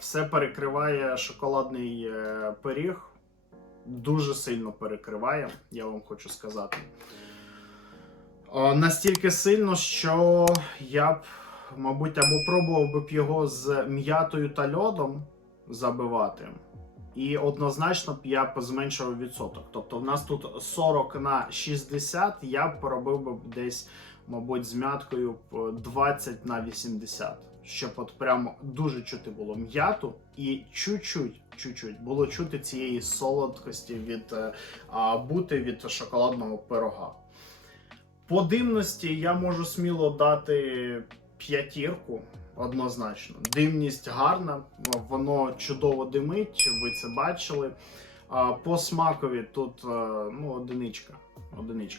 все перекриває шоколадний е, пиріг. Дуже сильно перекриває, я вам хочу сказати. Настільки сильно, що я б, мабуть, або пробував би б його з м'ятою та льодом забивати. І однозначно б я б зменшував відсоток. Тобто в нас тут 40 на 60, я б поробив би десь, мабуть, з м'яткою 20 на 80. Щоб от прямо дуже чути було м'яту і чуть-чуть, чуть-чуть було чути цієї солодкості від е, а, бути від шоколадного пирога. По димності я можу сміло дати п'ятірку. Однозначно, димність гарна, воно чудово димить, ви це бачили. По смакові тут ну, одиничка. одиничка.